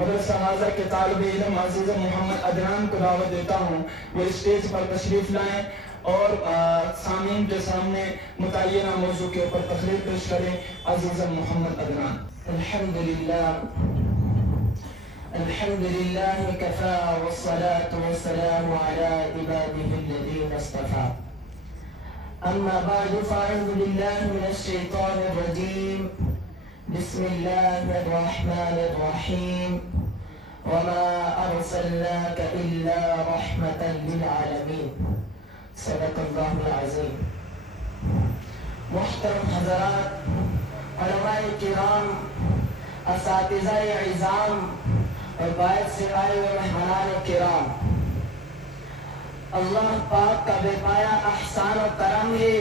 مدرسہ ناظر کے طالب علم عزیز محمد عدنان کو دعوت دیتا ہوں وہ اسٹیج پر تشریف لائیں اور سامعین کے سامنے متعینہ موضوع کے اوپر تقریر پیش کریں. عزیز محمد عدنان. الحمد لله كفى والصلاة والسلام على عباده الذين اصطفى. أما بعد فأعوذ بالله من الشيطان الرجيم. بسم الله الرحمن الرحيم. وما أرسلناك إلا رحمة للعالمين. صدق الله العظيم. محترم حضرات، علماء کرام، اساتذہ عظام اور باعث سے آئے ہوئے مہمانان کرام، اللہ پاک کا بے پایا احسان و کرم ہے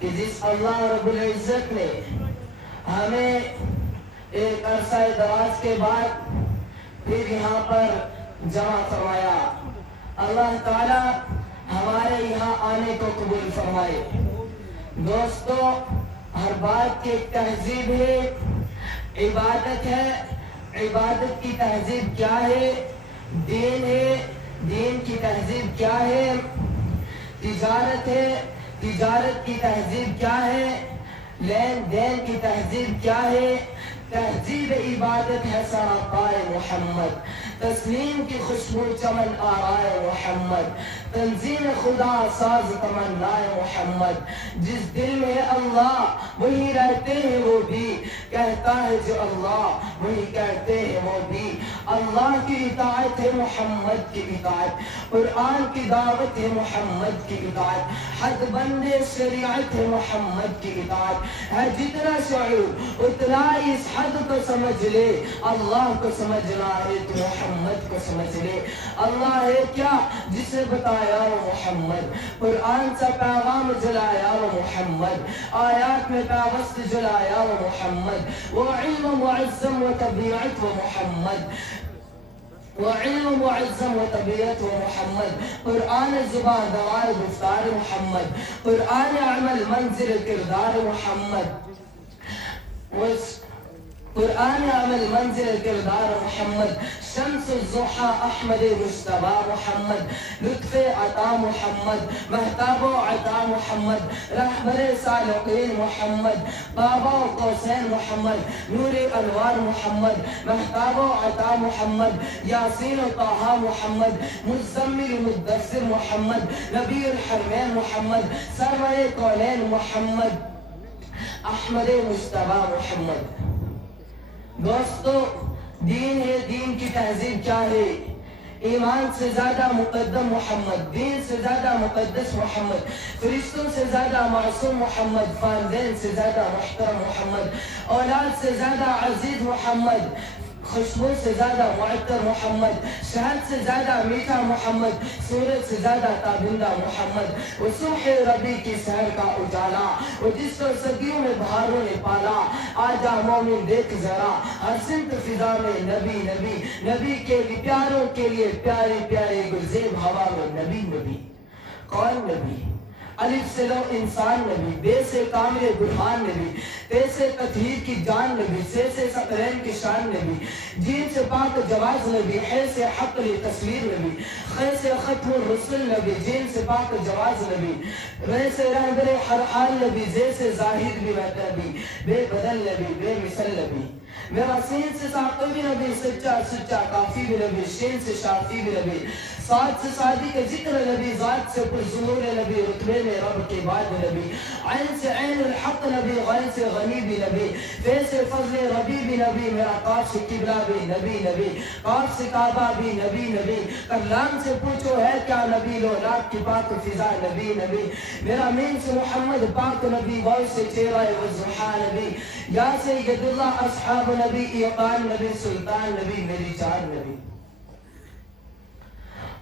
کہ جس اللہ رب العزت نے ہمیں ایک عرصہ دراز کے بعد پھر یہاں پر جمع فرمایا. اللہ تعالی ہمارے یہاں آنے کو قبول فرمائے. دوستو، ہر بات کی ایک تہذیب ہے، عبادت ہے. عبادت کی تہذیب کیا ہے؟ دین ہے. دین کی تہذیب کیا ہے؟ تجارت ہے. تجارت کی تہذیب کیا ہے؟ لین دین کی تہذیب کیا ہے؟ تہذیب عبادت ہے سراپائے محمد، تسلیم کی خوشبو چمن آرائے محمد، تنظیم خدا ساز تمنائے محمد. جس دل میں ہے اللہ وہی رہتے ہیں وہ بھی، کہتا ہے جو اللہ وہی کہتے ہیں وہ بھی. اللہ کی اطاعت ہے محمد کی اطاعت، قرآن کی دعوت ہے محمد کی اطاعت، حد بند شریعت ہے محمد کی اطاعت. ہے جتنا شعور اتنا اس حد کو سمجھ لے. اللہ کو سمجھنا ہے تو محمد کو سمجھ لے. اللہ ہے کیا جسے بتایا وہ محمد، قرآن سے پیغام جلایا وہ محمد، آیات میں پیغست جلایا وہ محمد. وہ علم معظم و طبیعت و محمد، وعلم معظم و طبیعت و محمد. قرآن زبان دوائے گفتار محمد، قرآن عمل منزل کردار محمد، قرآن عمل منزل کردار محمد. شمس الضحى احمد مجتبی محمد، لطف عطا محمد، مہتاب و عطا محمد، رہبر صالحین محمد، بابا قوسین محمد، نور انوار محمد، مہتاب و عطا محمد، یاسین و طہ محمد، مزمل مدثر محمد، نبی الحرمین محمد، سرور کونین محمد، احمد مجتبی محمد. دوستو، دین ہے. دین کی تہذیب کیا ہے؟ ایمان سے زیادہ مقدم محمد، دین سے زیادہ مقدس محمد، فرشتوں سے زیادہ معصوم محمد، والدین سے زیادہ محترم محمد، اولاد سے زیادہ عزیز محمد، خوشبو سے زیادہ معطر محمد، شہد سے زیادہ میٹھا محمد، سورج سے زیادہ تابندہ محمد. وہ صبح ربی کی سحر کا اجالا، وہ جس کو صدیوں میں بہاروں نے پالا. آجا مومن دیکھ ذرا ہر سمت فضا میں نبی نبی، نبی کے لیے پیاروں کے لیے پیاری پیاری گلزیب ہوا میں نبی نبی. کون نبی؟ الف سے لو انسان نبی، بے سے کامل برہان نبی، تے سے تطہیر کی جان نبی، سے ثقلین کی شان نبی، جین سے پاک جواز نبی، ہے سے حق لی تصویر نبی، خے سے ختم الرسل نبی، جین سے پاک جواز نبی، رے سے رہبر ہر حال نبی، زے سے ظاہر بھی نبی، بے بدل نبی، بے مثل نبی. میرا سین سے ساقی بھی نبی، سچا سچا کافی بھی نبی، شین سے شافی بھی نبی، ساتھ سے سادی کے ذکر نبی، ذات سے پر ظہور نبی، رتبے میں رب کے بعد نبی، عین سے عین الحق نبی، غین سے غنی بھی نبی، فے سے فضل ربی بھی نبی، میرا قاف سے قبلہ بھی نبی نبی، قاف سے کعبہ بھی نبی نبی، کلام سے پوچھو ہے کیا نبی، لولاک کی پاک فضا نبی نبی، میرا مین سے محمد پاک نبی، واو سے چہرہ والضحیٰ نبی، یا سے ید اللہ اصحاب نبی، ایقان نبی، سلطان نبی، میری جان نبی.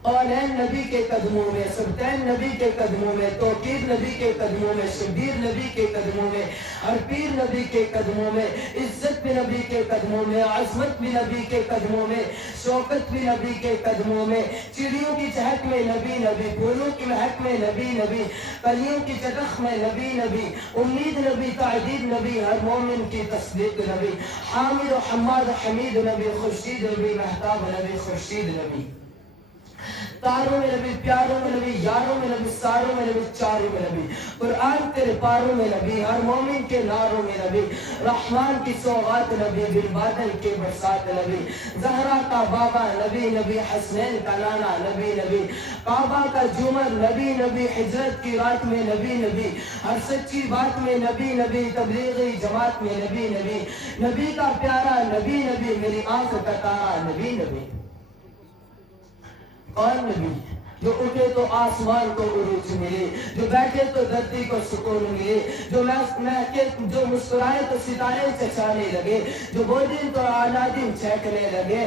قولین نبی کے قدموں میں، سبتین نبی کے قدموں میں، توقیر نبی کے قدموں میں، شبیر نبی کے قدموں میں، ہر پیر نبی کے قدموں میں، عزت بھی نبی کے قدموں میں، عظمت بھی نبی کے قدموں میں، شوکت بھی نبی کے قدموں میں، چڑیوں کی چہک میں نبی نبی، پھولوں کی مہک میں نبی نبی، کلیوں کی چٹخ میں نبی نبی، امید نبی، تعدید نبی، ہر مومن کی تصدیق نبی، حامد و حماد و حمید نبی، خورشید نبی، مہتاب نبی، خورشید نبی، تاروں میں نبی، پیاروں میں نبی، یاروں میں نبی، ساروں میں نبی، چاروں میں نبی، قرآن تیرے پاروں میں نبی، ہر مومن کے ناروں میں نبی، رحمان کی سوغات نبی، بالبادل کے برسات نبی، زہرا کا بابا نبی نبی، حسنین کا نانا نبی نبی، کعبہ کا جمر نبی نبی، ہجرت کی رات میں نبی نبی، ہر سچی بات میں نبی نبی، تبلیغی جماعت میں نبی نبی، نبی کا پیارا نبی نبی، میری آنکھ کا تارا نبی نبی۔ کون نبی؟ جو اٹھے تو آسمان کو عروج ملے، جو بیٹھے تو دھرتی کو سکون ملے، جو مسکرائے تو ستارے چچانے لگے، جو بولے تو آنادم چھینکنے لگے،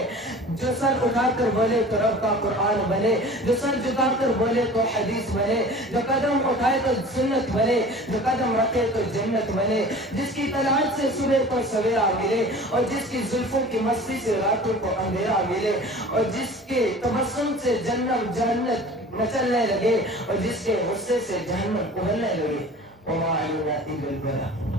جو سر اٹھا کر بولے تو رب کا قرآن بنے، جو سر جھکا کر بولے تو حدیث بنے، جو قدم اٹھائے تو سنت بنے، جو قدم رکھے تو جنت بنے، جس کی طلعت سے صبح کو سویرا ملے، اور جس کی زلفوں کی مستی سے راتوں کو اندھیرا ملے، اور جس کے تبسم سے جنت نچلنے لگے، اور جس کے غصے سے جہنم ابلنے لگے۔ وما علینا الا البلاغ۔